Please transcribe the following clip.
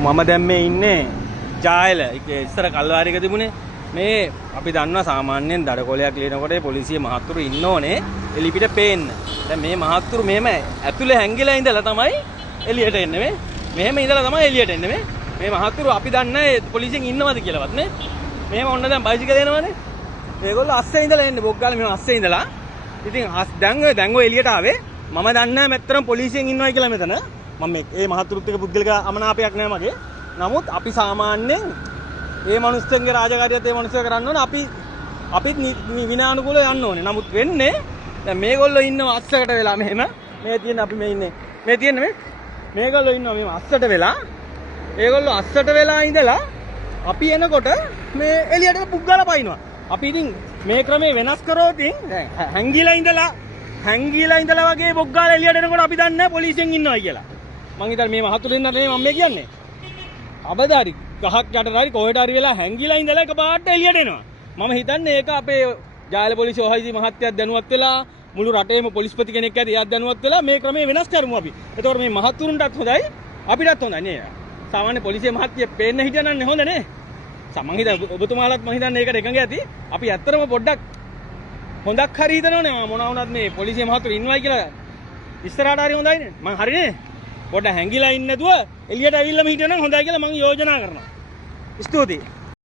මම දැන් මේ ඉන්නේ ජායල ඉස්සර කල්වාරික තිබුණේ මේ අපි දන්නවා සාමාන්‍යයෙන් දඩකොලයක් ලියනකොට පොලිසිය මහත්තුරු ඉන්න ඕනේ එලිපිට පේන්න. දැන් මේ මහත්තුරු මෙහෙම ඇතුලේ හැංගිලා ඉඳලා තමයි එළියට එන්නේ මෙහෙම ඉඳලා තමයි එළියට එන්නේ මේ මහත්තුරු අපි දන්නේ පොලිසියෙන් ඉන්නවද කියලාවත් නේ. මෙහෙම ඔන්න දැන් බයිසිකල් එනවනේ. මේගොල්ලෝ අස්සේ ඉඳලා එන්නේ බොග්ගාලේ මෙහෙම අස්සේ ඉඳලා. ඉතින් දැන් ඔය එළියට ආවේ මම දන්නේ නැහැ මෙතරම් පොලිසියෙන් ඉන්නවයි කියලා මෙතන. මම මේ මහත්තුරුත් එක පුද්ගලික අමනාපයක් නෑ මගේ. නමුත් අපි සාමාන්‍යයෙන් මේ මිනිස්සුන්ගේ රාජකාරියත් මේ මිනිස්සු කරන්න ඕනේ අපිත් විනානුකූලව යන්න ඕනේ. නමුත් වෙන්නේ දැන් මේගොල්ලෝ ඉන්නව අස්සකට වෙලා මෙහෙම මේ තියෙන අපි මේ ඉන්නේ. මේ තියෙන්නේ මේගොල්ලෝ ඉන්නවා මෙහෙම අස්සට වෙලා. ඒගොල්ලෝ අස්සට වෙලා ඉඳලා අපි එනකොට මේ එළියට පුග්ගාලා පයින්නවා. අපි ඉතින් මේ ක්‍රමේ වෙනස් කරොත් දැන් හැංගිලා ඉඳලා වගේ පුග්ගාලා එළියට එනකොට අපි දන්නේ නැහැ පොලිසියෙන් ඉන්නවයි කියලා. මං හිතන්නේ මේ මහතුරු ඉන්නත් නෙමෙයි මම මේ කියන්නේ. අබදාරි ගහක් යට හරි කොහෙට හරි වෙලා හැංගිලා ඉඳලා එකපාරට එළියට එනවා. මම හිතන්නේ ඒක අපේ ජායල පොලිසිය ඔහයිසි මහත්තයාත් දැනුවත් වෙලා මුළු රටේම පොලිස්පති කෙනෙක් ඇති එයාත් දැනුවත් වෙලා මේ ක්‍රමය වෙනස් කරමු අපි. එතකොට මේ මහතුරුන්ටත් හොඳයි අපිටත් හොඳයි නේද? සාමාන්‍ය පොලිසිය මහත්තයෙක් පේන්න හිටියනම් හොඳ නේ. මං හිතන්නේ ඔබතුමාලත් මං හිතන්නේ ඒකට එකඟ ඇති. අපි ඇත්තටම පොඩ්ඩක් හොඳක් හරි හිතනවනේ මොනවා වුණත් මේ පොලිසිය මහතුරු ඉන්නවයි කියලා ඉස්සරහට හරි හොඳයිනේ. මං හරිනේ. පොඩ්ඩක් හැංගිලා ඉන්නේ නැතුව එළියට ඇවිල්ලාම හිටියනම් හොඳයි කියලා මං යෝජනා කරනවා. ස්තුතියි.